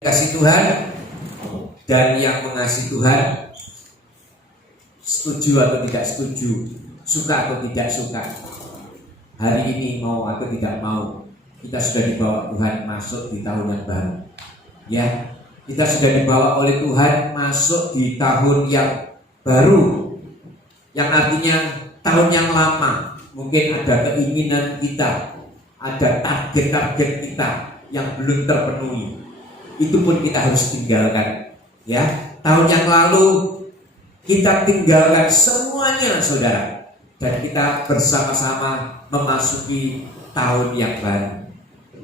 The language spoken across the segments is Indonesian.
Kasih Tuhan dan yang mengasihi Tuhan, setuju atau tidak setuju, suka atau tidak suka, hari ini mau atau tidak mau, kita sudah dibawa Tuhan masuk di tahun yang baru. Ya, kita sudah dibawa oleh Tuhan masuk di tahun yang baru, yang artinya tahun yang lama. Mungkin ada keinginan kita, ada target-target kita yang belum terpenuhi. Itu pun kita harus tinggalkan. Ya, tahun yang lalu kita tinggalkan semuanya, saudara, dan kita bersama-sama memasuki tahun yang baru.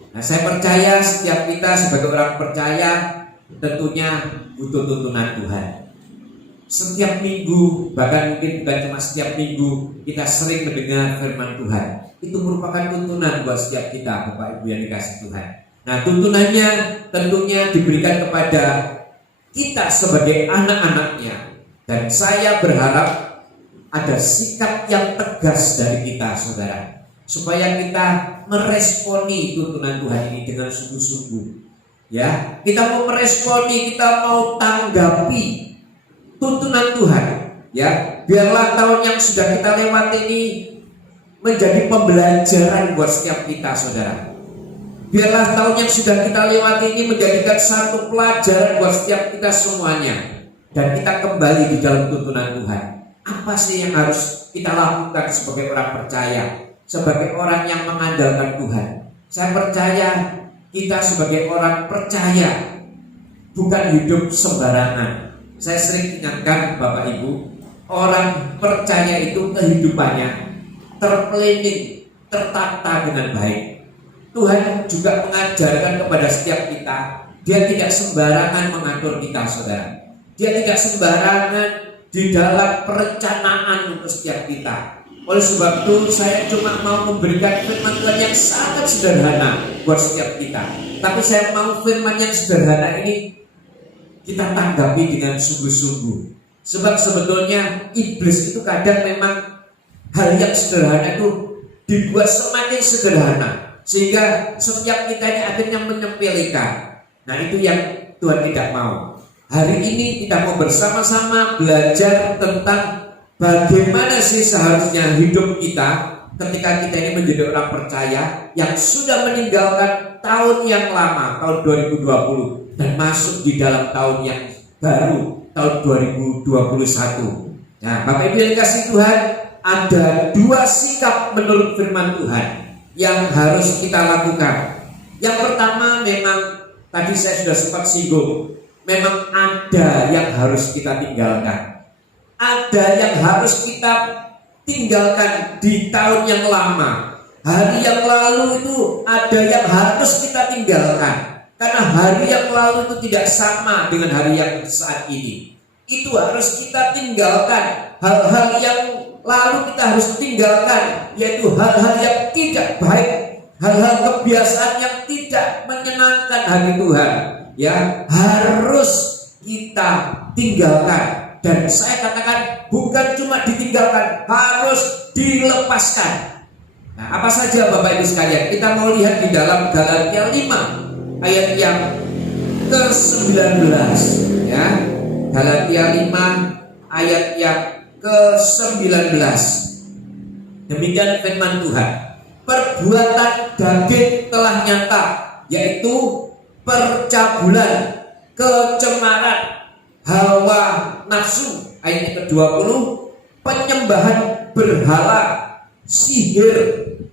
Nah, saya percaya setiap kita sebagai orang percaya tentunya butuh tuntunan Tuhan. Setiap minggu, bahkan mungkin bukan cuma setiap minggu, kita sering mendengar firman Tuhan. Itu merupakan tuntunan buat setiap kita, Bapak Ibu yang dikasihi Tuhan. Nah, tuntunannya tentunya diberikan kepada kita sebagai anak-anaknya. Dan saya berharap ada sikap yang tegas dari kita, saudara, supaya kita meresponi tuntunan Tuhan ini dengan sungguh-sungguh. Ya, kita mau meresponi, kita mau tanggapi tuntunan Tuhan. Ya, biarlah tahun yang sudah kita lewati ini menjadi pembelajaran buat setiap kita, saudara. Biarlah tahun yang sudah kita lewati ini menjadikan satu pelajaran buat setiap kita semuanya. Dan kita kembali di dalam tuntunan Tuhan. Apa sih yang harus kita lakukan sebagai orang percaya, sebagai orang yang mengandalkan Tuhan? Saya percaya kita sebagai orang percaya bukan hidup sembarangan. Saya sering ingatkan Bapak Ibu, orang percaya itu kehidupannya terplanning, tertata dengan baik. Tuhan juga mengajarkan kepada setiap kita, Dia tidak sembarangan mengatur kita, saudara. Dia tidak sembarangan di dalam perencanaan untuk setiap kita. Oleh sebab itu, saya cuma mau memberikan firman Tuhan yang sangat sederhana buat setiap kita. Tapi saya mau firman yang sederhana ini kita tanggapi dengan sungguh-sungguh. Sebab sebetulnya iblis itu kadang memang hal yang sederhana itu dibuat semakin sederhana, sehingga setiap kita ini akhirnya menyepelekan. Nah, itu yang Tuhan tidak mau. Hari ini kita mau bersama-sama belajar tentang bagaimana sih seharusnya hidup kita ketika kita ini menjadi orang percaya yang sudah meninggalkan tahun yang lama, tahun 2020, dan masuk di dalam tahun yang baru, tahun 2021. Nah, Bapak Ibu yang dikasihi Tuhan, ada dua sikap menurut firman Tuhan yang harus kita lakukan. Yang pertama, memang tadi saya sudah sempat singgung, memang ada yang harus kita tinggalkan. Ada yang harus kita tinggalkan di tahun yang lama. Hari yang lalu itu ada yang harus kita tinggalkan, karena hari yang lalu itu tidak sama dengan hari yang saat ini. Itu harus kita tinggalkan. Hal-hal yang lalu kita harus tinggalkan, yaitu hal-hal yang tidak baik, hal-hal kebiasaan yang tidak menyenangkan hati Tuhan, ya, harus kita tinggalkan. Dan saya katakan bukan cuma ditinggalkan, harus dilepaskan. Nah, apa saja Bapak Ibu sekalian? Kita mau lihat di dalam Galatia 5 ayat yang ke-19, ya. Galatia 5 ayat yang ke-19. Demikian firman Tuhan. Perbuatan daging telah nyata, yaitu percabulan, kecemaran, hawa nafsu, ayat ke-20, penyembahan berhala, sihir,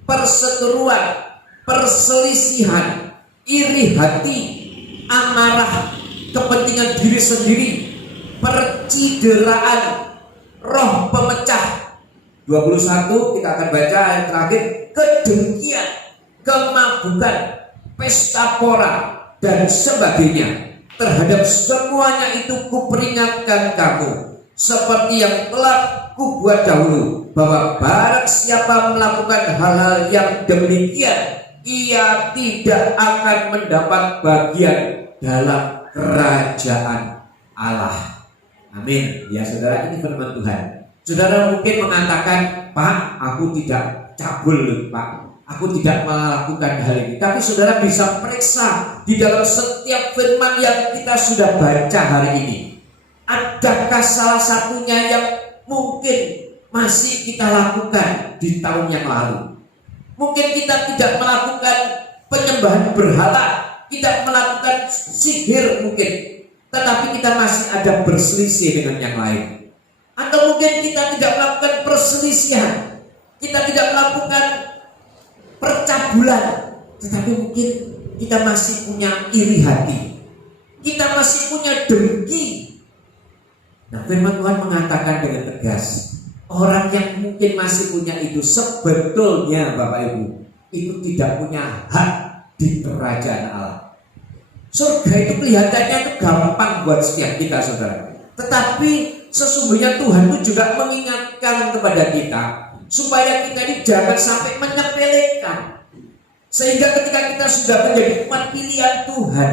perseteruan, perselisihan, iri hati, amarah, kepentingan diri sendiri, percideraan, roh pemecah. 21 kita akan baca ayat terakhir, kedengkian, kemabukan, pesta pora, dan sebagainya. Terhadap semuanya itu kuperingatkan kamu, seperti yang telah kubuat dahulu, bahwa barang siapa melakukan hal-hal yang demikian, ia tidak akan mendapat bagian dalam kerajaan Allah. Amin. Ya saudara, ini firman Tuhan. Saudara mungkin mengatakan, Pak, aku tidak cabul, Pak. aku tidak melakukan hal ini. Tapi saudara bisa periksa di dalam setiap firman yang kita sudah baca hari ini. Adakah salah satunya yang mungkin masih kita lakukan di tahun yang lalu? Mungkin kita tidak melakukan penyembahan berhala, tidak melakukan sihir mungkin, tetapi kita masih ada berselisih dengan yang lain. Atau mungkin kita tidak melakukan perselisihan, kita tidak melakukan percabulan, tetapi mungkin kita masih punya iri hati, kita masih punya dengki. Nah, firman Tuhan mengatakan dengan tegas, orang yang mungkin masih punya itu sebetulnya Bapak Ibu itu tidak punya hak di kerajaan Allah. Surga itu kelihatannya itu gampang buat setiap kita, saudara. Tetapi sesungguhnya Tuhan itu juga mengingatkan kepada kita supaya kita ini jangan sampai menyepelekan. Sehingga ketika kita sudah menjadi umat pilihan Tuhan,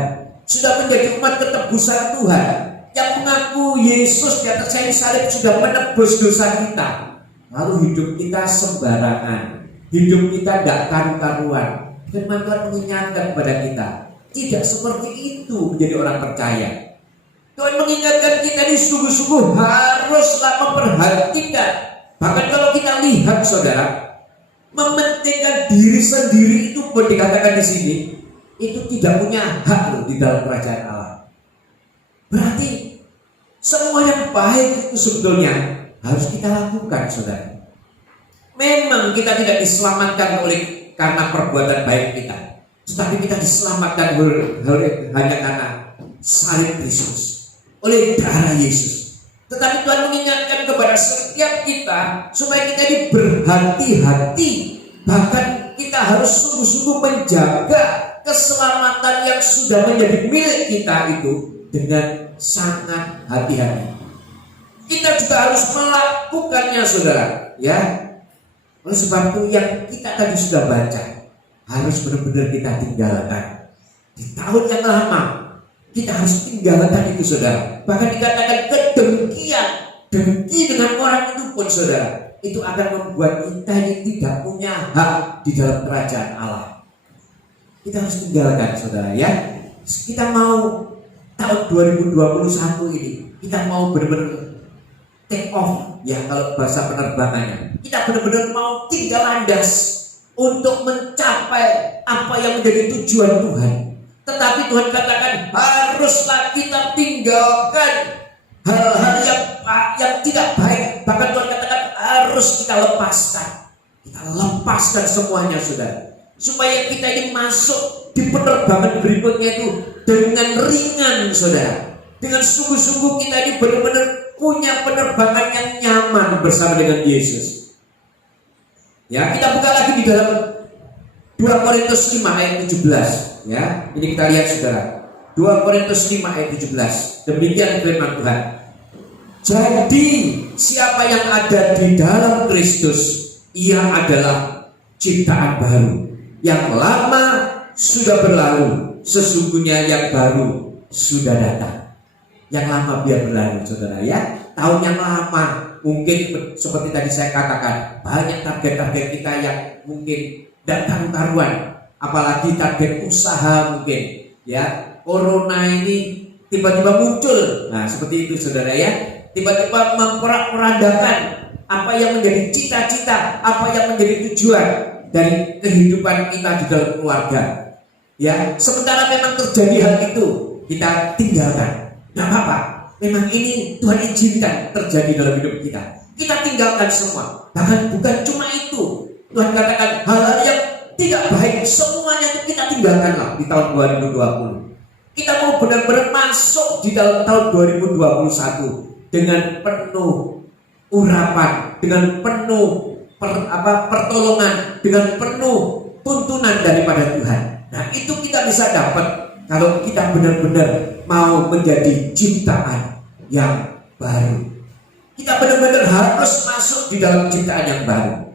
sudah menjadi umat ketebusan Tuhan, yang mengaku Yesus di atas kayu salib sudah menebus dosa kita, lalu hidup kita sembarangan, hidup kita tidak karu-karuan. Firman Tuhan mengingatkan kepada kita, tidak seperti itu menjadi orang percaya. Tuhan mengingatkan kita di sungguh-sungguh haruslah memperhatikan. Bahkan kalau kita lihat saudara, mementingkan diri sendiri itu pun dikatakan di sini, itu tidak punya hak loh di dalam kerajaan Allah. Berarti semua yang baik itu sebetulnya harus kita lakukan, saudara. Memang kita tidak diselamatkan oleh karena perbuatan baik kita, tetapi kita diselamatkan hanya karena salib Kristus, oleh darah Yesus. Tetapi Tuhan mengingatkan kepada setiap kita supaya kita ini berhati-hati, bahkan kita harus sungguh-sungguh menjaga keselamatan yang sudah menjadi milik kita itu dengan sangat hati-hati. Kita juga harus melakukannya, saudara, ya. Oleh sebab itu yang kita tadi sudah baca harus benar-benar kita tinggalkan. Di tahun yang lama kita harus tinggalkan itu, saudara. Bahkan dikatakan kedengkian, dengki dengan orang itu pun, saudara, itu akan membuat kita ini tidak punya hak di dalam kerajaan Allah. Kita harus tinggalkan, saudara, ya. Kita mau tahun 2021 ini, kita mau benar-benar take off, ya, kalau bahasa penerbangannya. Kita benar-benar mau tinggal landas untuk mencapai apa yang menjadi tujuan Tuhan. Tetapi Tuhan katakan haruslah kita tinggalkan hal-hal yang tidak baik. Bahkan Tuhan katakan harus kita lepaskan. Kita lepaskan semuanya, saudara, supaya kita ini masuk di penerbangan berikutnya itu dengan ringan, saudara. Dengan sungguh-sungguh kita ini benar-benar punya penerbangan yang nyaman bersama dengan Yesus. Ya, kita buka lagi di dalam 2 Korintus 5 ayat 17. Ya, ini kita lihat, saudara. 2 Korintus 5 ayat 17. Demikian firman Tuhan. Jadi siapa yang ada di dalam Kristus, ia adalah ciptaan baru. Yang lama sudah berlalu, sesungguhnya yang baru sudah datang. Yang lama biar berlalu, saudara, ya. Tahun yang lama mungkin seperti tadi saya katakan, banyak target-target kita yang mungkin tidak karu-karuan, apalagi target usaha mungkin, ya. Corona ini tiba-tiba muncul, nah seperti itu, saudara, ya. Tiba-tiba memporak-porandakan apa yang menjadi cita-cita, apa yang menjadi tujuan dari kehidupan kita di dalam keluarga, ya. Sementara memang terjadi hal itu, kita tinggalkan. Tidak apa-apa, memang ini Tuhan izinkan terjadi dalam hidup kita. Kita tinggalkan semua. Bahkan bukan cuma itu, Tuhan katakan hal-hal yang tidak baik semuanya itu kita tinggalkanlah di tahun 2020. Kita mau benar-benar masuk di dalam tahun 2021 dengan penuh urapan, dengan penuh pertolongan, dengan penuh tuntunan daripada Tuhan. Nah, itu kita bisa dapat kalau kita benar-benar mau menjadi ciptaan yang baru. Kita benar-benar harus masuk di dalam ciptaan yang baru.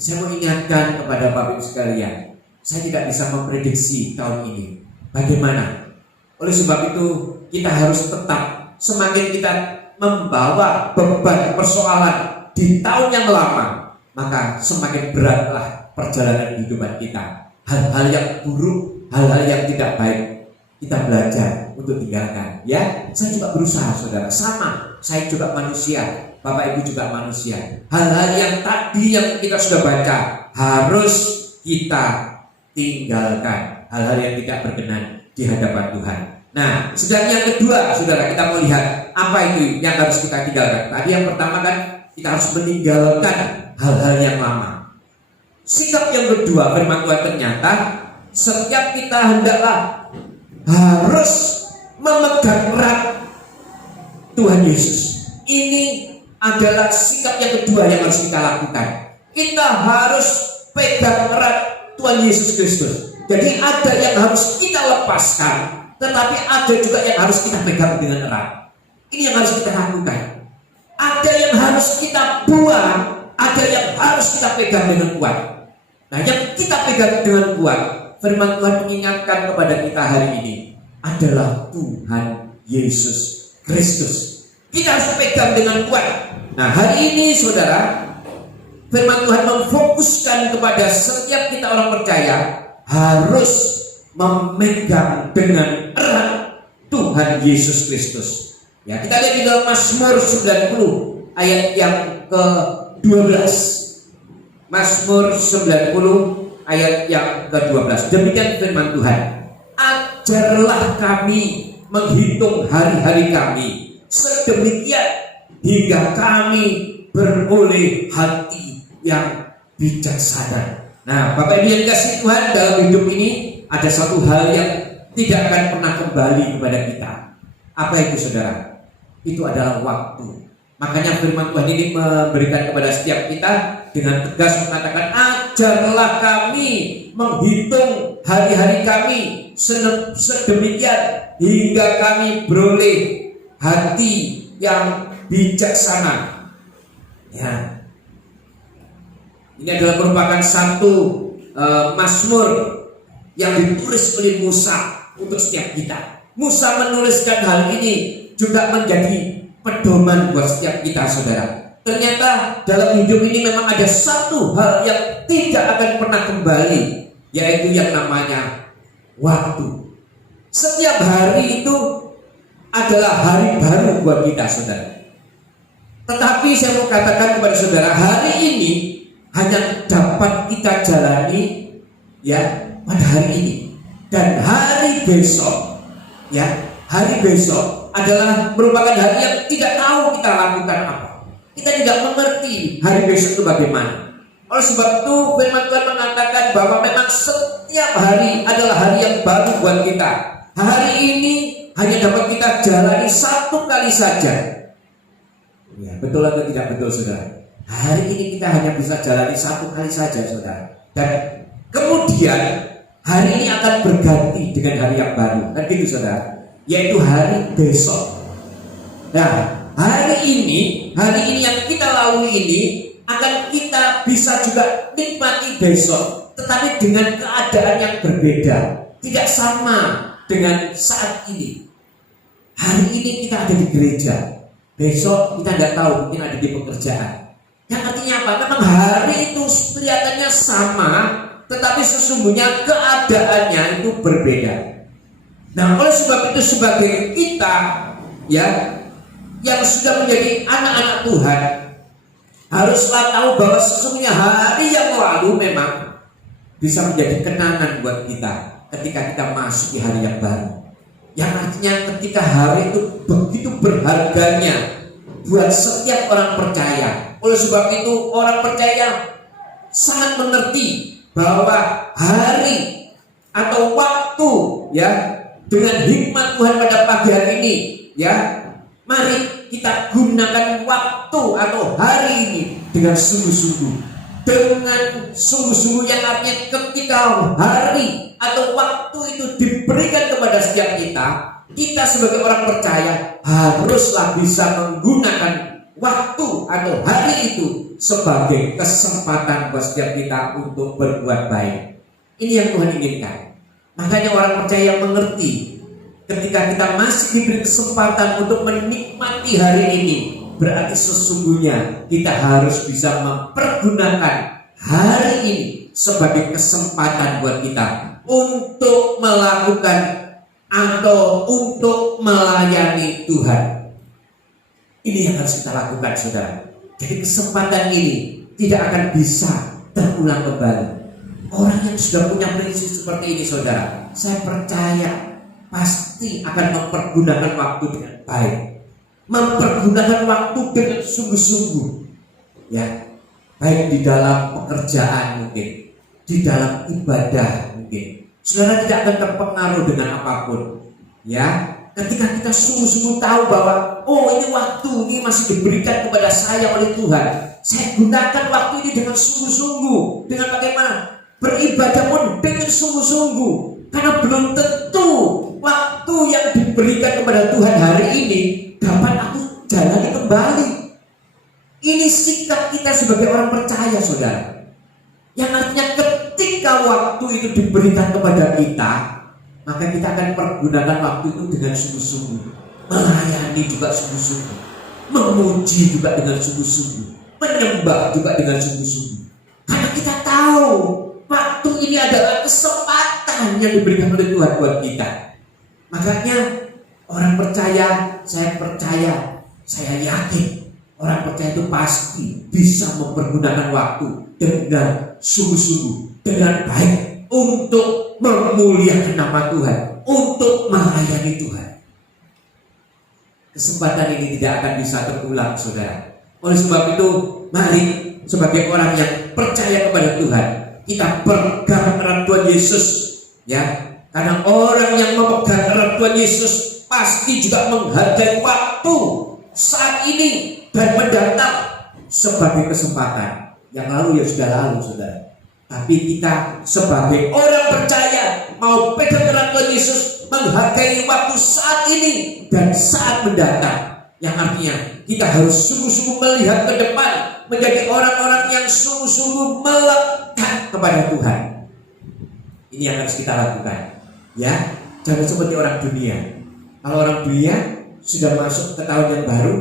Saya mau ingatkan kepada Bapak Ibu sekalian, saya tidak bisa memprediksi tahun ini bagaimana. Oleh sebab itu kita harus tetap, semakin kita membawa beban persoalan di tahun yang lama, maka semakin beratlah perjalanan kehidupan kita. Hal-hal yang buruk, hal-hal yang tidak baik, kita belajar untuk tinggalkan. Ya, saya juga berusaha, saudara. Sama, saya juga manusia. Bapak Ibu juga manusia. Hal-hal yang tadi yang kita sudah baca harus kita tinggalkan. Hal-hal yang tidak berkenan di hadapan Tuhan. Nah, sedang yang kedua, saudara, kita mau lihat apa itu yang harus kita tinggalkan. Tadi yang pertama kan kita harus meninggalkan hal-hal yang lama. Sikap yang kedua, firman Tuhan ternyata setiap kita hendaklah harus memegang erat Tuhan Yesus. Ini adalah sikap yang kedua yang harus kita lakukan. Kita harus pegang erat Tuhan Yesus Kristus. Jadi ada yang harus kita lepaskan, tetapi ada juga yang harus kita pegang dengan erat. Ini yang harus kita lakukan. Ada yang harus kita buang, ada yang harus kita pegang dengan kuat. Nah, yang kita pegang dengan kuat, firman Tuhan mengingatkan kepada kita hari ini adalah Tuhan Yesus Kristus. Kita harus pegang dengan kuat. Nah, hari ini saudara, firman Tuhan memfokuskan kepada setiap kita orang percaya harus memegang dengan erat Tuhan Yesus Kristus. Ya, kita lihat di dalam Mazmur 90 ayat yang ke-12. Mazmur 90 ayat yang ke-12. Demikian firman Tuhan. Ajarlah kami menghitung hari-hari kami, sedemikian hingga kami beroleh hati yang bijaksana. Nah, Bapak Ibu yang kasih Tuhan, dalam hidup ini ada satu hal yang tidak akan pernah kembali kepada kita. Apa itu, saudara? Itu adalah waktu. Makanya firman Tuhan ini memberikan kepada setiap kita dengan tegas mengatakan, ajarlah kami menghitung hari-hari kami sedemikian hingga kami beroleh hati yang bijaksana. Ya. Ini adalah merupakan satu Mazmur yang ditulis oleh Musa untuk setiap kita. Musa menuliskan hal ini juga menjadi pedoman buat setiap kita, saudara. Ternyata dalam hidup ini memang ada satu hal yang tidak akan pernah kembali, yaitu yang namanya waktu. Setiap hari itu adalah hari baru buat kita, saudara. Tetapi saya mau katakan kepada saudara, hari ini hanya dapat kita jalani ya pada hari ini. Dan hari besok, ya, hari besok adalah merupakan hari yang tidak tahu kita lakukan apa. Kita tidak mengerti hari besok itu bagaimana. Oleh sebab itu firman Tuhan mengatakan bahwa memang setiap hari adalah hari yang baru buat kita. Hari ini hanya dapat kita jalani satu kali saja. Ya, betul atau tidak betul, saudara? Hari ini kita hanya bisa jalani satu kali saja, saudara. Dan kemudian hari ini akan berganti dengan hari yang baru. Kan gitu, saudara? Yaitu hari besok. Nah, hari ini yang kita lalui ini akan kita bisa juga nikmati besok, tetapi dengan keadaan yang berbeda, tidak sama dengan saat ini. Hari ini kita ada di gereja, besok kita tidak tahu, mungkin ada di pekerjaan. Yang artinya apa? Memang hari itu kelihatannya sama, tetapi sesungguhnya keadaannya itu berbeda. Nah, oleh sebab itu sebagai kita ya yang sudah menjadi anak-anak Tuhan, haruslah tahu bahwa sesungguhnya hari yang lalu memang bisa menjadi kenangan buat kita ketika kita masuk di hari yang baru. Yang artinya ketika hari itu begitu berharganya buat setiap orang percaya. Oleh sebab itu orang percaya sangat mengerti bahwa hari atau waktu ya dengan hikmat Tuhan pada pagi hari ini ya, mari kita gunakan waktu atau hari ini dengan sungguh-sungguh. Dengan sungguh-sungguh yang artinya ketika hari atau waktu itu diberikan kepada setiap kita sebagai orang percaya haruslah bisa menggunakan waktu atau hari itu sebagai kesempatan buat setiap kita untuk berbuat baik. Ini yang Tuhan inginkan. Makanya orang percaya mengerti ketika kita masih diberi kesempatan untuk menikmati hari ini, berarti sesungguhnya kita harus bisa mempergunakan hari ini sebagai kesempatan buat kita untuk melakukan atau untuk melayani Tuhan. Ini yang harus kita lakukan, saudara. Jadi kesempatan ini tidak akan bisa terulang kembali. Orang yang sudah punya prinsip seperti ini, saudara, saya percaya pasti akan mempergunakan waktu dengan baik, mempergunakan waktu dengan sungguh-sungguh, ya, baik di dalam pekerjaan mungkin, di dalam ibadah mungkin. Saudara tidak akan terpengaruh dengan apapun, ya. Ketika kita sungguh-sungguh tahu bahwa ini waktu ini masih diberikan kepada saya oleh Tuhan, saya gunakan waktu ini dengan sungguh-sungguh. Dengan bagaimana? Beribadah pun dengan sungguh-sungguh. Karena belum tentu waktu yang diberikan kepada Tuhan hari ini dapat aku jalani kembali. Ini sikap kita sebagai orang percaya, saudara. Yang artinya ketika waktu itu diberikan kepada kita, maka kita akan pergunakan waktu itu dengan sungguh-sungguh. Melayani juga sungguh-sungguh. Memuji juga dengan sungguh-sungguh. Menyembah juga dengan sungguh-sungguh. Karena kita tahu waktu ini adalah kesempatan yang diberikan oleh Tuhan buat kita. Makanya orang percaya, saya yakin orang percaya itu pasti bisa mempergunakan waktu dengan sungguh-sungguh, dengan baik, untuk memuliakan nama Tuhan, untuk melayani Tuhan. Kesempatan ini tidak akan bisa terulang, saudara. Oleh sebab itu, mari sebagai orang yang percaya kepada Tuhan, kita pegang erat Tuhan Yesus, ya. Karena orang yang memegang erat Tuhan Yesus pasti juga menghargai waktu saat ini dan mendatang sebagai kesempatan. Yang lalu ya sudah lalu, saudara. Tapi kita sebagai orang percaya mau pegang erat Tuhan Yesus, menghargai waktu saat ini dan saat mendatang. Yang artinya kita harus sungguh-sungguh melihat ke depan, menjadi orang-orang yang sungguh-sungguh melekat kepada Tuhan. Ini yang harus kita lakukan, ya. Jangan seperti orang dunia. Kalau orang dunia sudah masuk ke tahun yang baru,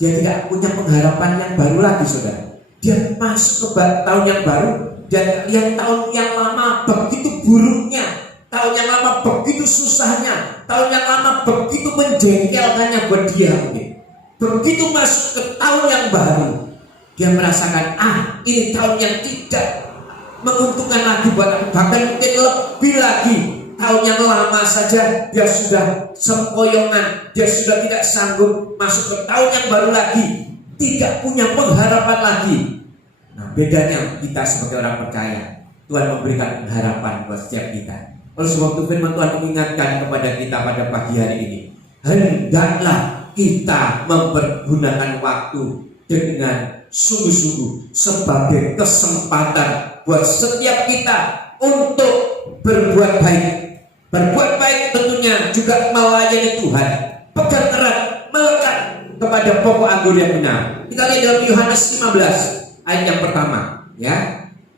dia tidak punya pengharapan yang baru lagi, saudara. Dia masuk ke tahun yang baru dan lihat tahun yang lama begitu buruknya, tahun yang lama begitu susahnya, tahun yang lama begitu menjengkelkannya buat dia. Begitu masuk ke tahun yang baru, dia merasakan ini tahun yang tidak menguntungkan lagi buat aku. Bahkan mungkin lebih lagi, tahun yang lama saja dia sudah sempoyongan, dia sudah tidak sanggup. Masuk ke tahun yang baru lagi, tidak punya pengharapan lagi. Nah, bedanya kita sebagai orang percaya, Tuhan memberikan pengharapan buat setiap kita. Oleh sebab itu firman Tuhan mengingatkan kepada kita pada pagi hari ini, hendaklah kita mempergunakan waktu dengan sungguh-sungguh sebagai kesempatan buat setiap kita untuk berbuat baik. Berbuat baik tentunya juga melayani Tuhan. Pegang erat, melekat kepada pokok anggur yang benar. Kita lihat dalam Yohanes 15 ayat yang pertama, ya.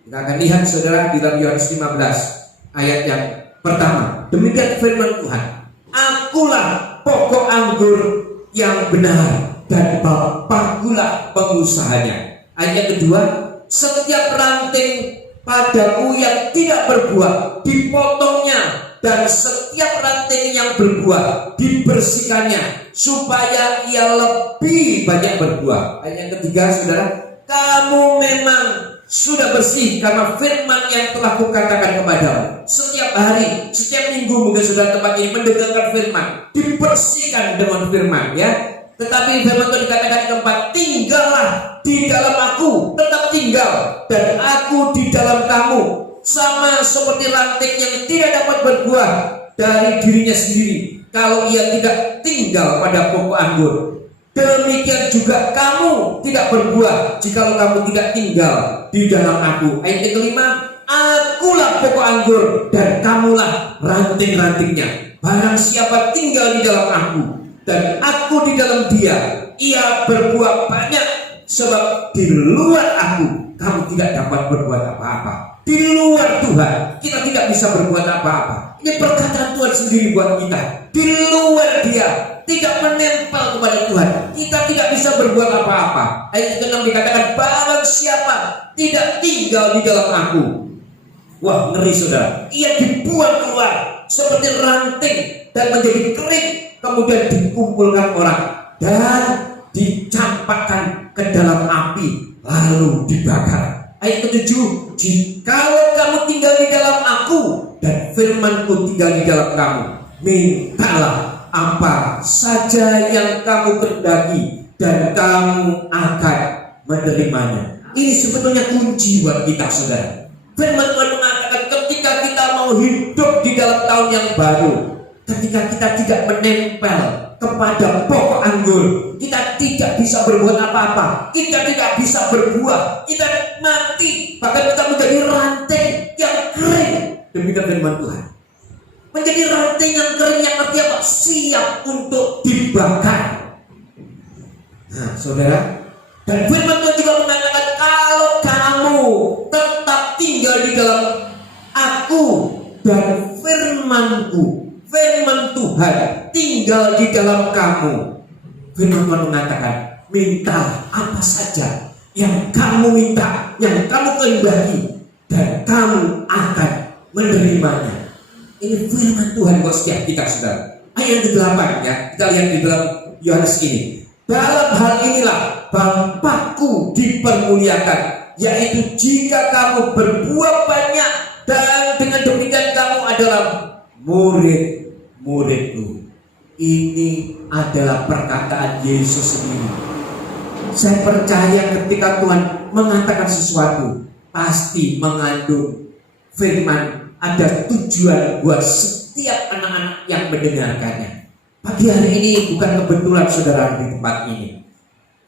Kita akan lihat, saudara, di dalam Yohanes 15 ayat yang pertama. Demikian firman Tuhan, akulah pokok anggur yang benar dan Bapakulah pengusahanya. Ayat yang kedua, setiap ranting padaku yang tidak berbuah dipotongnya, dan setiap ranting yang berbuah dibersihkannya, supaya ia lebih banyak berbuah. Ayat yang ketiga, saudara, kamu memang sudah bersih karena firman yang telah kukatakan kepadamu. Setiap hari, setiap minggu mungkin sudah tempat ini mendengarkan firman, dibersihkan dengan firman, ya. Tetapi firman itu dikatakan di keempat, tinggallah di dalam aku, tetap tinggal, dan aku di dalam kamu. Sama seperti ranting yang tidak dapat berbuah dari dirinya sendiri kalau ia tidak tinggal pada pokok anggur, demikian juga kamu tidak berbuah jikalau kamu tidak tinggal di dalam aku. Ayat yang kelima, akulah pokok anggur dan kamulah ranting-rantingnya. Barang siapa tinggal di dalam aku dan aku di dalam dia, ia berbuah banyak, sebab di luar aku kamu tidak dapat berbuat apa-apa. Di luar Tuhan kita tidak bisa berbuat apa-apa. Ini perkataan Tuhan sendiri buat kita. Di luar dia, tidak menempel kepada Tuhan, kita tidak bisa berbuat apa-apa. Ayat ke-6 dikatakan, barang siapa tidak tinggal di dalam aku, Wah, ngeri saudara. Ia dibuang keluar seperti ranting dan menjadi kering, kemudian dikumpulkan orang dan dicampakkan ke dalam api lalu dibakar. Ayat ke-7, jikalau kamu tinggal di dalam aku dan firmanku tinggal di dalam kamu, mintalah apa saja yang kamu kehendaki dan kamu akan menerimanya. Ini sebetulnya kunci buat kita saudara. Firman Tuhan mengatakan ketika kita mau hidup di dalam tahun yang baru, ketika kita tidak menempel kepada pokok anggur, kita tidak bisa berbuat apa-apa, kita tidak bisa berbuah, kita mati, bahkan kita menjadi ranting yang kering. Demikian firman Tuhan. Menjadi ranting yang kering yang artinya apa? Siap untuk dibakar. Nah saudara, dan firman Tuhan juga mengatakan kalau kamu tetap tinggal di dalam aku dan firmanku, firman Tuhan tinggal di dalam kamu, firman Tuhan mengatakan minta apa saja yang kamu minta, yang kamu kehendaki, dan kamu akan menerimanya. Ini firman Tuhan buat setiap kita saudara. Ayat ke-8 ya, kita lihat di dalam Yohanes ini. Dalam hal inilah Bapakku dipermuliakan, yaitu jika kamu berbuah banyak, dan dengan demikian kamu adalah murid-muridku. Ini adalah perkataan Yesus sendiri. Saya percaya ketika Tuhan mengatakan sesuatu pasti mengandung firman, ada tujuan buat setiap anak-anak yang mendengarkannya. Pagi hari ini bukan kebetulan saudara di tempat ini.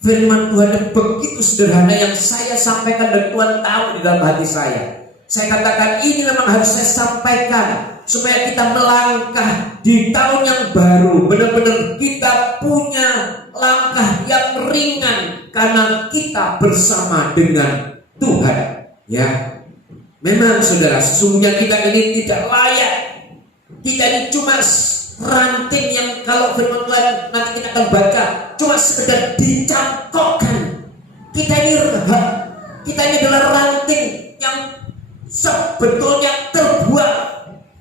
Firman Tuhan yang begitu sederhana yang saya sampaikan dan Tuhan tahu di dalam hati saya. Saya katakan ini memang harus saya sampaikan supaya kita melangkah di tahun yang baru. Benar-benar kita punya langkah yang ringan karena kita bersama dengan Tuhan. Ya, memang saudara, sesungguhnya kita ini tidak layak. Kita ini cuma ranting yang kalau firman Tuhan nanti kita akan baca cuma sekedar dicangkokkan. Kita ini adalah ranting yang sebetulnya terbuang,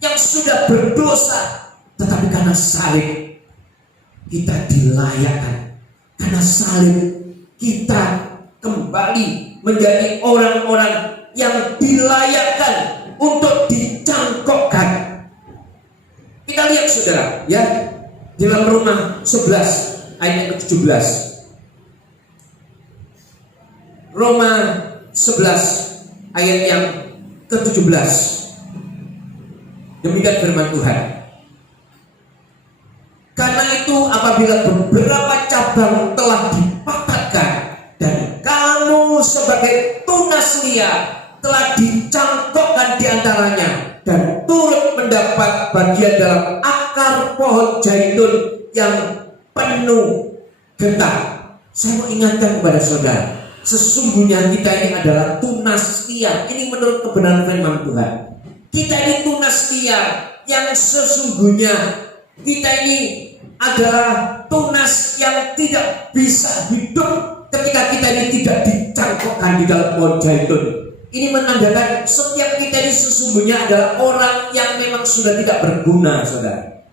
yang sudah berdosa, tetapi karena salib kita dilayakkan. Karena salib kita kembali menjadi orang-orang yang dilayakkan untuk dicangkokkan. Kita lihat saudara ya, di dalam Roma 11 ayat ke-17. Roma 11 ayat yang ke-17. Demikian firman Tuhan. Karena itu apabila beberapa cabang telah dipatahkan dan kamu sebagai tunas liar telah dicangkokkan di antaranya dan turut mendapat bagian dalam akar pohon zaitun yang penuh getah. Saya mau ingatkan kepada saudara, sesungguhnya kita ini adalah tunas liar. Ini menurut kebenaran firman Tuhan. Kita ini tunas liar yang sesungguhnya kita ini adalah tunas yang tidak bisa hidup ketika kita ini tidak dicangkokkan di dalam pohon zaitun. Ini menandakan setiap kita ini sesungguhnya adalah orang yang memang sudah tidak berguna, saudara.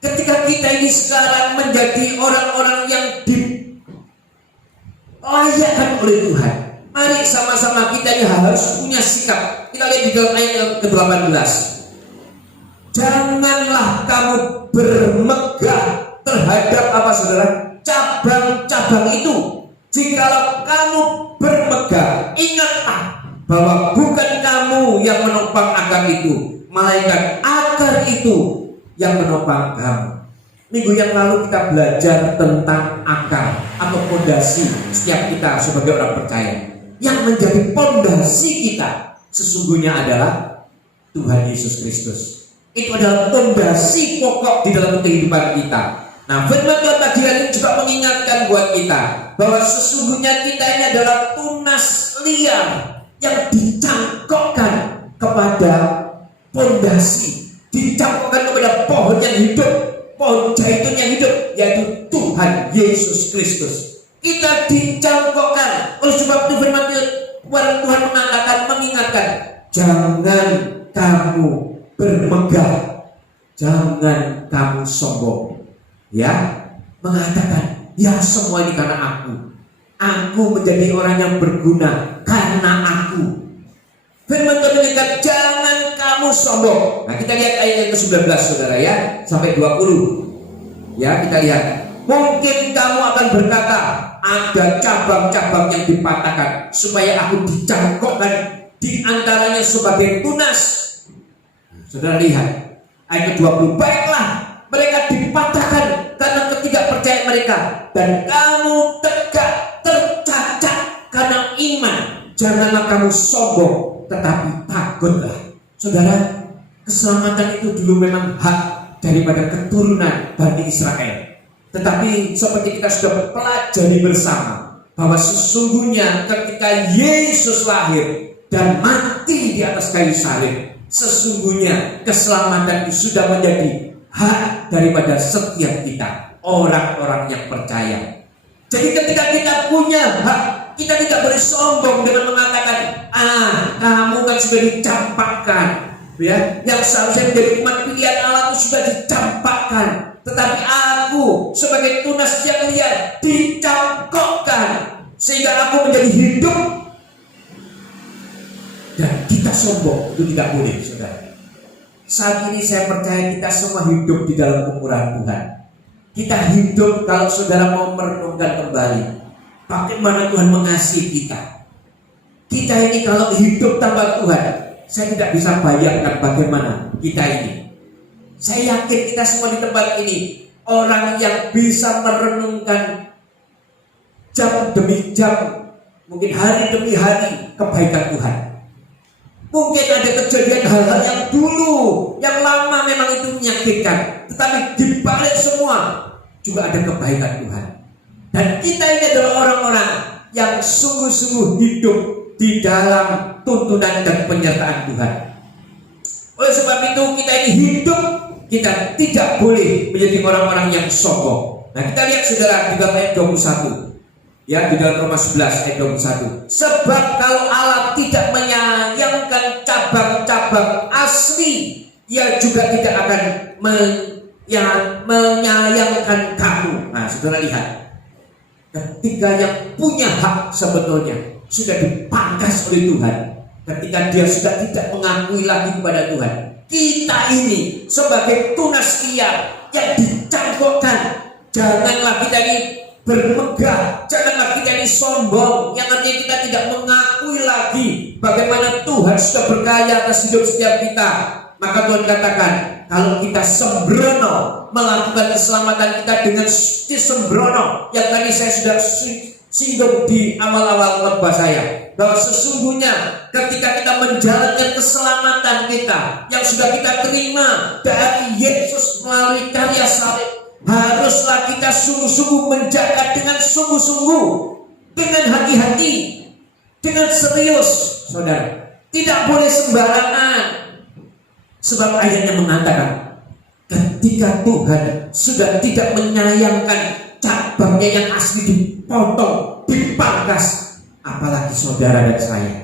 Ketika kita ini sekarang menjadi orang-orang yang dilayakkan oleh Tuhan, mari sama-sama kita ini harus punya sikap. Kita lihat di dalam ayat yang ke-18. Janganlah kamu bermegah terhadap apa saudara? Cabang-cabang itu. Jikalau kamu bermegah, ingatlah bahwa bukan kamu yang menopang akar itu, melainkan akar itu yang menopang kamu. Minggu yang lalu kita belajar tentang akar atau fondasi setiap kita sebagai orang percaya. Yang menjadi fondasi kita sesungguhnya adalah Tuhan Yesus Kristus. Itu adalah fondasi pokok di dalam kehidupan kita. Nah, firman Tuhan pagi hari juga mengingatkan buat kita bahwa sesungguhnya kita ini adalah tunas liar yang dicangkokkan kepada fondasi, dicangkokkan kepada pohon yang hidup, pohon zaitun yang hidup, yaitu Tuhan Yesus Kristus. Kita dicangkokkan. Oleh sebab itu firman Tuhan mengatakan, mengingatkan, jangan kamu bermegah, jangan kamu sombong. Ya, mengatakan, ya semua ini karena aku menjadi orang yang berguna karena aku. Firman Tuhan mengatakan, jangan kamu sombong. Nah, kita lihat ayat yang ke-19 saudara ya, sampai 20. Ya, kita lihat. Mungkin kamu akan berkata, ada cabang-cabang yang dipatahkan supaya aku dicangkokkan di antaranya sebagai tunas. Saudara lihat ayat ke-20. Baiklah, mereka dipatahkan karena ketidakpercayaan mereka, dan kamu tegak tercacat karena iman. Janganlah kamu sombong, tetapi takutlah. Saudara, keselamatan itu dulu memang hak daripada keturunan Bani Israel. Tetapi seperti kita sudah pelajari bersama, bahwa sesungguhnya ketika Yesus lahir dan mati di atas kayu salib, sesungguhnya keselamatan itu sudah menjadi hak daripada setiap kita, orang-orang yang percaya. Jadi ketika kita punya hak, kita tidak boleh sombong dengan mengatakan, kamu kan sudah dicampakkan, ya, yang seharusnya menjadi umat pilihan Allah itu sudah dicampakkan, tetapi aku sebagai tunas yang liar dicangkokkan sehingga aku menjadi hidup. Dan kita sombong itu tidak boleh, saudara. Saat ini saya percaya kita semua hidup di dalam kemurahan Tuhan. Kita hidup, kalau saudara mau merenungkan kembali bagaimana Tuhan mengasihi kita. Kita ini kalau hidup tanpa Tuhan, saya tidak bisa bayangkan bagaimana kita ini. Saya yakin kita semua di tempat ini orang yang bisa merenungkan jam demi jam, mungkin hari demi hari kebaikan Tuhan. Mungkin ada kejadian hal-hal yang dulu, yang lama memang itu menyakitkan, tetapi di balik semua juga ada kebaikan Tuhan. Dan kita ini adalah orang-orang yang sungguh-sungguh hidup di dalam tuntunan dan penyertaan Tuhan. Oleh sebab itu kita ini hidup, kita tidak boleh menjadi orang-orang yang sombong. Nah, kita lihat saudara di dalam ayat 21. Ya, di dalam Roma 11 ayat 21. Sebab kalau Allah tidak menyayangkan cabang-cabang asli, Ia juga tidak akan menyayangkan kamu. Nah, saudara lihat, ketika yang punya hak sebetulnya sudah dipangkas oleh Tuhan, ketika dia sudah tidak mengakui lagi kepada Tuhan, kita ini sebagai tunas liar yang dicangkokkan. Janganlah kita ini bermegah, janganlah kita ini sombong, yang artinya kita tidak mengakui lagi bagaimana Tuhan sudah berkaya atas hidup setiap kita. Maka Tuhan katakan, kalau kita sembrono melakukan keselamatan kita dengan sembrono, yang tadi saya sudah singgung di awal-awal khotbah saya, bahwa sesungguhnya ketika kita menjalankan keselamatan kita yang sudah kita terima dari Yesus melalui karya salib, haruslah kita sungguh-sungguh menjaga dengan sungguh-sungguh, dengan hati-hati, dengan serius, saudara. Tidak boleh sembarangan. Sebab ayatnya mengatakan, ketika Tuhan sudah tidak menyayangkan cabangnya yang asli dipotong, dipangkas, apalagi saudara dan saya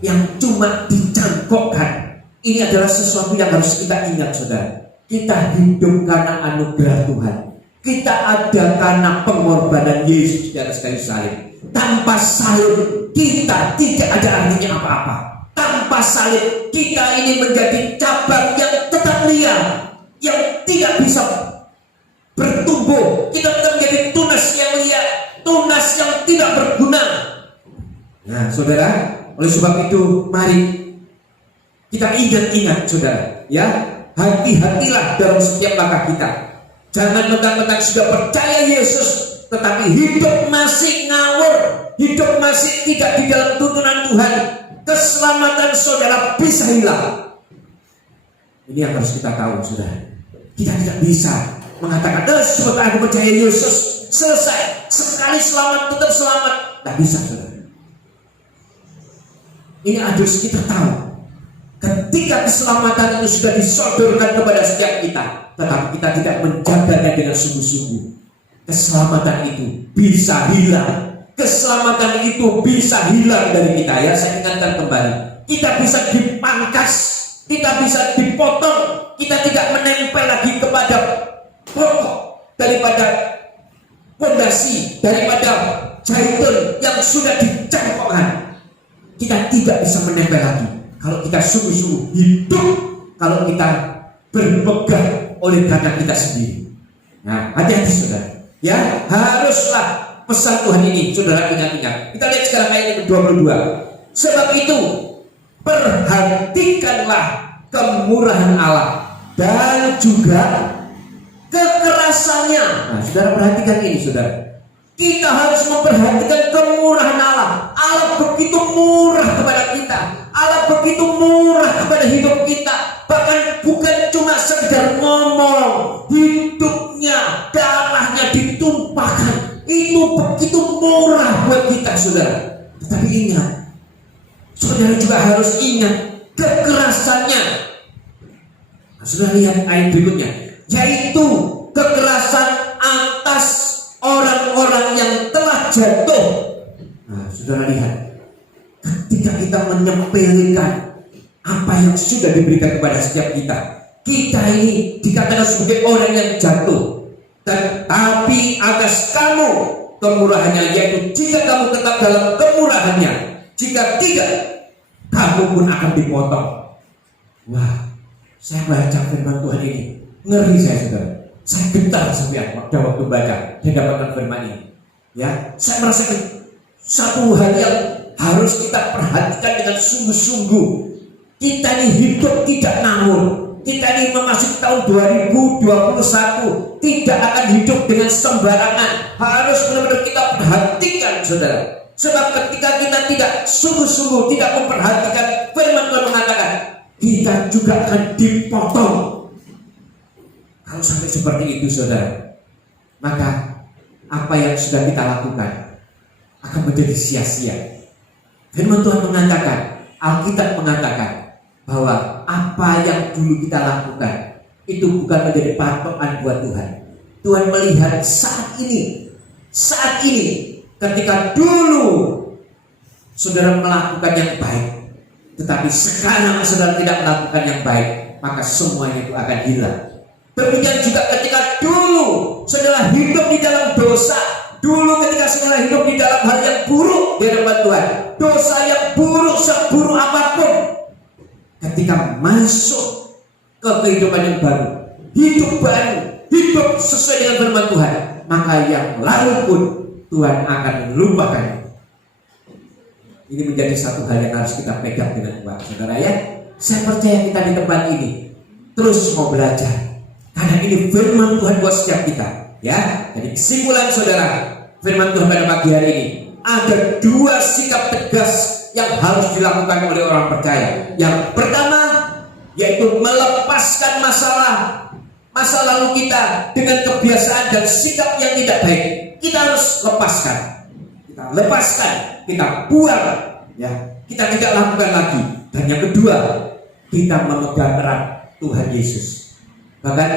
yang cuma dicangkokkan. Ini adalah sesuatu yang harus kita ingat, saudara. Kita hidup karena anugerah Tuhan. Kita ada karena pengorbanan Yesus di atas kayu salib. Tanpa salib kita tidak ada artinya apa-apa. Tanpa salib kita ini menjadi cabang yang tetap liar, yang tidak bisa bertumbuh. Kita tetap menjadi tunas yang liar, tunas yang tidak berguna. Nah, saudara, oleh sebab itu mari kita ingat-ingat, saudara, ya. Hati-hatilah dalam setiap langkah kita. Jangan mentang-mentang sudah percaya Yesus, tetapi hidup masih ngawur, hidup masih tidak di dalam tuntunan Tuhan. Keselamatan saudara bisa hilang. Ini yang harus kita tahu, saudara. Kita tidak bisa mengatakan, sebentar aku percaya Yesus, selesai, sekali selamat tetap selamat. Tidak bisa, saudara. Ini harus kita tahu. Ketika keselamatan itu sudah disodorkan kepada setiap kita, tetapi kita tidak menjaganya dengan sungguh-sungguh, keselamatan itu bisa hilang. Keselamatan itu bisa hilang dari kita, ya. Saya ingatkan kembali, kita bisa dipangkas, kita bisa dipotong, kita tidak menempel lagi kepada pokok daripada fondasi, daripada jahitan yang sudah dicangkokkan. Kita tidak bisa menempel lagi kalau kita sungguh-sungguh hidup, kalau kita berpegang oleh dana kita sendiri. Nah, hati-hati saudara. Ya, haruslah pesan Tuhan ini saudara ingat-ingat. Kita lihat sekarang ayat yang ke-22. Sebab itu perhatikanlah kemurahan Allah dan juga kekerasannya. Nah, saudara perhatikan ini saudara. Kita harus memperhatikan kemurahan Allah. Allah begitu murah kepada kita. Allah begitu murah kepada hidup kita. Bahkan bukan cuma sekedar ngomong, hidupnya, darahnya ditumpahkan. Itu begitu murah buat kita saudara. Tetapi ingat, saudara juga harus ingat kekerasannya. Nah, saudara lihat ayat berikutnya, yaitu kekerasan atas orang-orang yang telah jatuh. Nah, saudara lihat, ketika kita menyepelekan apa yang sudah diberikan kepada setiap kita, kita ini dikatakan sebagai orang yang jatuh. Tetapi atas kamu kemurahannya, yaitu jika kamu tetap dalam kemurahannya, jika tidak, kamu pun akan dipotong. Wah, saya baca firman Tuhan ini, ngeri saya saudara. Saya gentar sampai waktu baca dan dapatkan firman ini. Ya, saya merasakan satu hal yang harus kita perhatikan dengan sungguh-sungguh. Kita ini hidup tidak ngawur. Kita ini memasuki tahun 2021, tidak akan hidup dengan sembarangan. Harus benar-benar kita perhatikan saudara. Sebab ketika kita tidak sungguh-sungguh tidak memperhatikan, firman Tuhan mengatakan kita juga akan dipotong. Kalau sampai seperti itu saudara, maka apa yang sudah kita lakukan akan menjadi sia-sia. Firman Tuhan mengatakan, Alkitab mengatakan bahwa apa yang dulu kita lakukan itu bukan menjadi patokan buat Tuhan. Tuhan melihat saat ini, ketika dulu saudara melakukan yang baik, tetapi sekarang saudara tidak melakukan yang baik, maka semuanya itu akan hilang. Demikian juga ketika dulu saudara hidup di dalam dosa, dulu ketika saudara hidup di dalam hal yang buruk di hadapan Tuhan, dosa yang buruk seburuk apapun, ketika masuk ke kehidupan yang baru, hidup baru, hidup sesuai dengan firman Tuhan, maka yang lalu pun Tuhan akan melupakan. Ini menjadi satu hal yang harus kita pegang dengan kuat, saudara ya. Saya percaya kita di tempat ini terus mau belajar, karena ini firman Tuhan buat setiap kita, ya. Jadi kesimpulan saudara, firman Tuhan pada pagi hari ini ada dua sikap tegas yang harus dilakukan oleh orang percaya. Yang pertama yaitu melepaskan masa lalu kita dengan kebiasaan dan sikap yang tidak baik. Kita harus lepaskan, kita buang, ya. Kita tidak lakukan lagi. Dan yang kedua, kita memegang erat Tuhan Yesus. Bahkan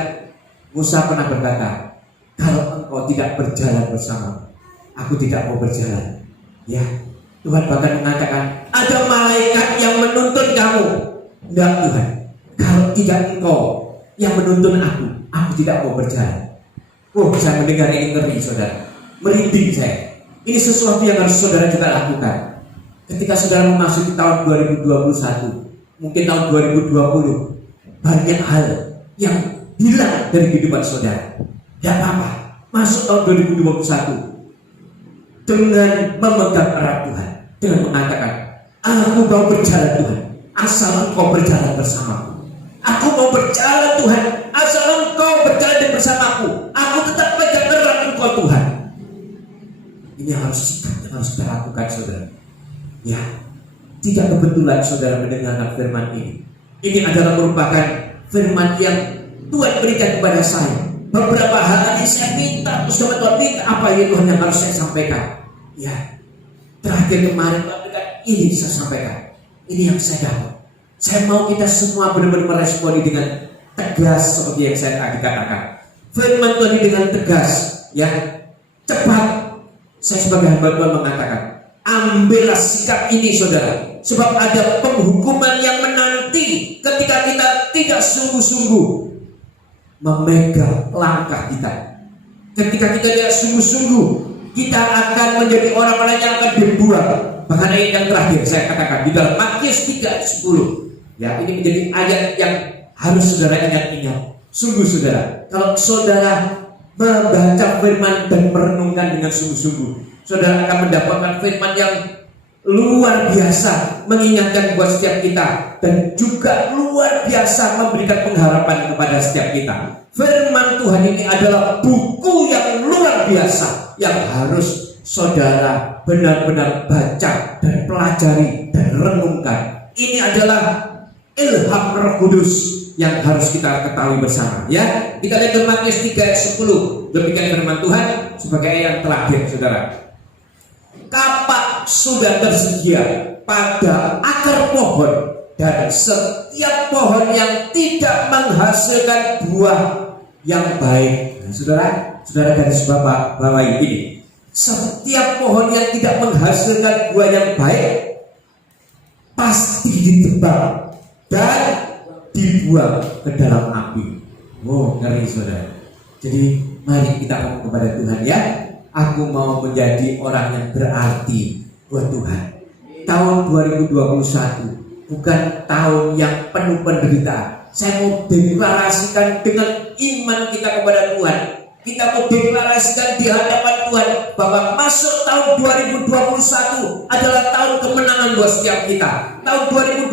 Musa pernah berkata, kalau engkau tidak berjalan bersama, aku tidak mau berjalan. Ya, Tuhan bahkan mengatakan ada malaikat yang menuntun kamu. Enggak Tuhan, kalau tidak engkau yang menuntun aku tidak mau berjalan. Saya mendengar ini ngeri saudara, merinding saya. Ini sesuatu yang harus saudara juga lakukan. Ketika saudara memasuki tahun 2021, mungkin tahun 2020, banyak hal yang hilang dari kehidupan saudara. Tidak apa-apa, masuk tahun 2021 dengan memegang erat Tuhan, dengan mengatakan, aku mau berjalan Tuhan, asal engkau berjalan bersamaku. Aku mau berjalan Tuhan, asal engkau berjalan bersamaku. Aku tetap pegang erat engkau Tuhan. Ini harus sikap yang harus kita lakukan saudara. Ya, tidak kebetulan saudara mendengarkan firman ini. Ini adalah merupakan firman yang Tuhan berikan kepada saya. Beberapa hari saya minta, terus Tuhan minta apa ya Tuhan yang harus saya sampaikan. Ya, terakhir kemarin ini saya sampaikan. Ini yang saya dapat. Saya mau kita semua benar-benar meresponi dengan tegas seperti yang saya tadi katakan. Firman Tuhan dengan tegas, ya, cepat. Saya sebagai hamba Tuhan mengatakan, ambillah sikap ini saudara, sebab ada penghukuman yang menanti ketika kita tidak sungguh-sungguh memegang langkah kita. Ketika kita tidak sungguh-sungguh, kita akan menjadi orang-orang yang akan dibuang. Bahkan ayat yang terakhir saya katakan di dalam Matius 3:10, ya, ini menjadi ayat yang harus saudara ingat-ingat. Sungguh saudara, kalau saudara membaca firman dan merenungkan dengan sungguh-sungguh, saudara akan mendapatkan firman yang luar biasa mengingatkan buat setiap kita, dan juga luar biasa memberikan pengharapan kepada setiap kita. Firman Tuhan ini adalah buku yang luar biasa yang harus saudara benar-benar baca dan pelajari dan renungkan. Ini adalah ilham Roh Kudus yang harus kita ketahui bersama, ya. Kita lihat dalam Matius 3:10. Demikian firman Tuhan sebagai ayat yang terakhir, saudara. Kapak sudah tersedia pada akar pohon, dan setiap pohon yang tidak menghasilkan buah yang baik. Nah, saudara garis bawah ini. Setiap pohon yang tidak menghasilkan buah yang baik pasti ditebang dan dibuang ke dalam api. Oh, ngeri saudara. Jadi mari kita ngomong kepada Tuhan, ya. Aku mau menjadi orang yang berarti buat Tuhan. Tahun 2021 bukan tahun yang penuh penderitaan. Saya mau deklarasikan dengan iman kita kepada Tuhan. Kita mau deklarasikan di hadapan Tuhan bahwa masuk tahun 2021 adalah tahun kemenangan buat setiap kita. Tahun 2021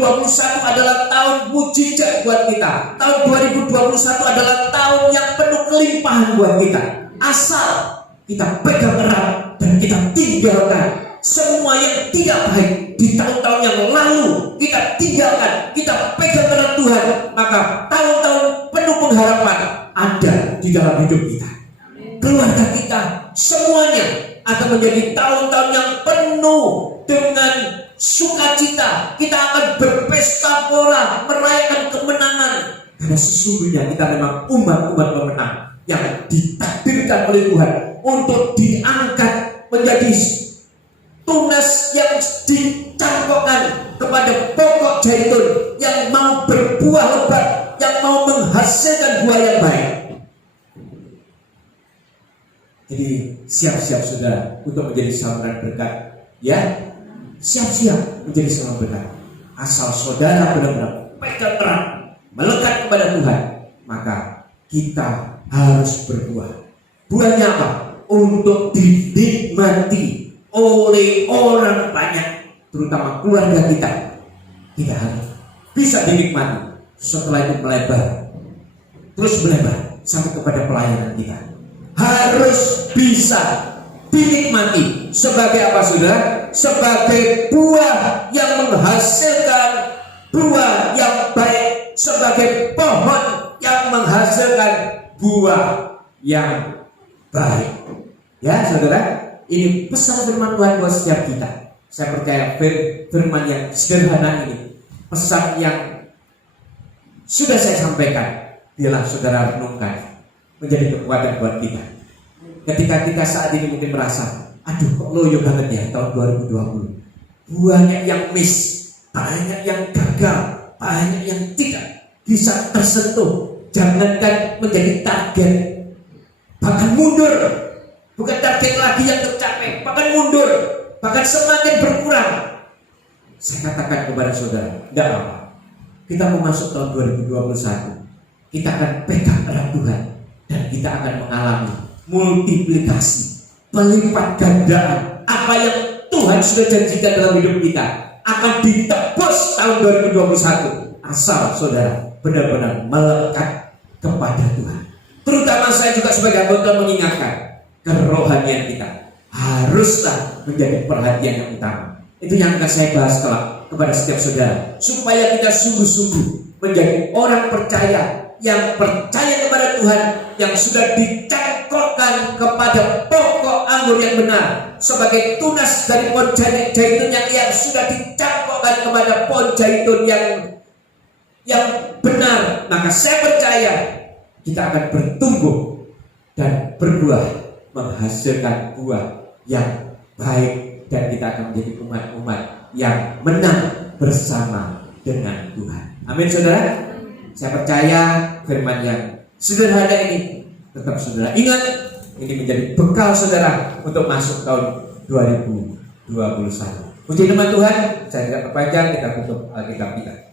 adalah tahun mujizat buat kita. Tahun 2021 adalah tahun yang penuh kelimpahan buat kita. Asal kita pegang erat dan kita tinggalkan semua yang tidak baik di tahun-tahun yang lalu. Kita tinggalkan, kita pegang erat Tuhan, maka tahun-tahun penuh pengharapan ada di dalam hidup kita. Keluarga kita semuanya akan menjadi tahun-tahun yang penuh dengan sukacita. Kita akan berpesta pora, merayakan kemenangan, karena sesungguhnya kita memang umat-umat pemenang yang ditakdirkan oleh Tuhan untuk diangkat menjadi tunas yang dicangkokkan kepada pokok zaitun yang mau berbuah lebat, yang mau menghasilkan buah yang baik. Jadi siap-siap saudara untuk menjadi saluran berkat, ya. Siap-siap menjadi saluran berkat. Asal saudara benar-benar pegang erat, melekat kepada Tuhan, maka kita harus berbuah. Buahnya apa? Untuk dinikmati oleh orang banyak, terutama keluarga kita. Tidak harus bisa dinikmati, setelah itu melebar, terus melebar sampai kepada pelayanan kita. Harus bisa dinikmati sebagai apa saudara? Sebagai buah yang menghasilkan buah yang baik, sebagai pohon yang menghasilkan buah yang baik. Ya saudara, ini pesan firman Tuhan buat setiap kita. Saya percaya firman yang sederhana ini, pesan yang sudah saya sampaikan, biarlah saudara renungkan menjadi kekuatan buat kita. Ketika kita saat ini mungkin merasa, aduh kok loyo banget ya tahun 2020. Banyak yang miss, banyak yang gagal, banyak yang tidak bisa tersentuh. Jangankan menjadi target, bahkan mundur. Bukan target lagi yang tercapai, bahkan mundur, bahkan semakin berkurang. Saya katakan kepada saudara, tidak apa-apa. Kita mau masuk tahun 2021, kita akan pegang erat Tuhan, dan kita akan mengalami multiplikasi, pelipat gandaan. Apa yang Tuhan sudah janjikan dalam hidup kita akan ditebus tahun 2021, asal saudara benar-benar melekat kepada Tuhan. Terutama saya juga sebagai anggota mengingatkan, kerohanian kita haruslah menjadi perhatian yang utama. Itu yang akan saya bahas kelak kepada setiap saudara, supaya kita sungguh-sungguh menjadi orang percaya yang percaya kepada Tuhan, yang sudah dicangkokkan kepada pokok anggur yang benar, sebagai tunas dari pohon zaitun yang sudah dicangkokkan kepada pohon zaitun yang benar. Maka saya percaya kita akan bertumbuh dan berbuah, menghasilkan buah yang baik dan kita akan menjadi umat-umat yang menang bersama dengan Tuhan. Amin saudara. Saya percaya firman yang sederhana ini tetap saudara ingat, ini menjadi bekal saudara untuk masuk tahun 2021. Puji nama Tuhan. Saya tidak perpanjang, kita tutup Alkitab kita.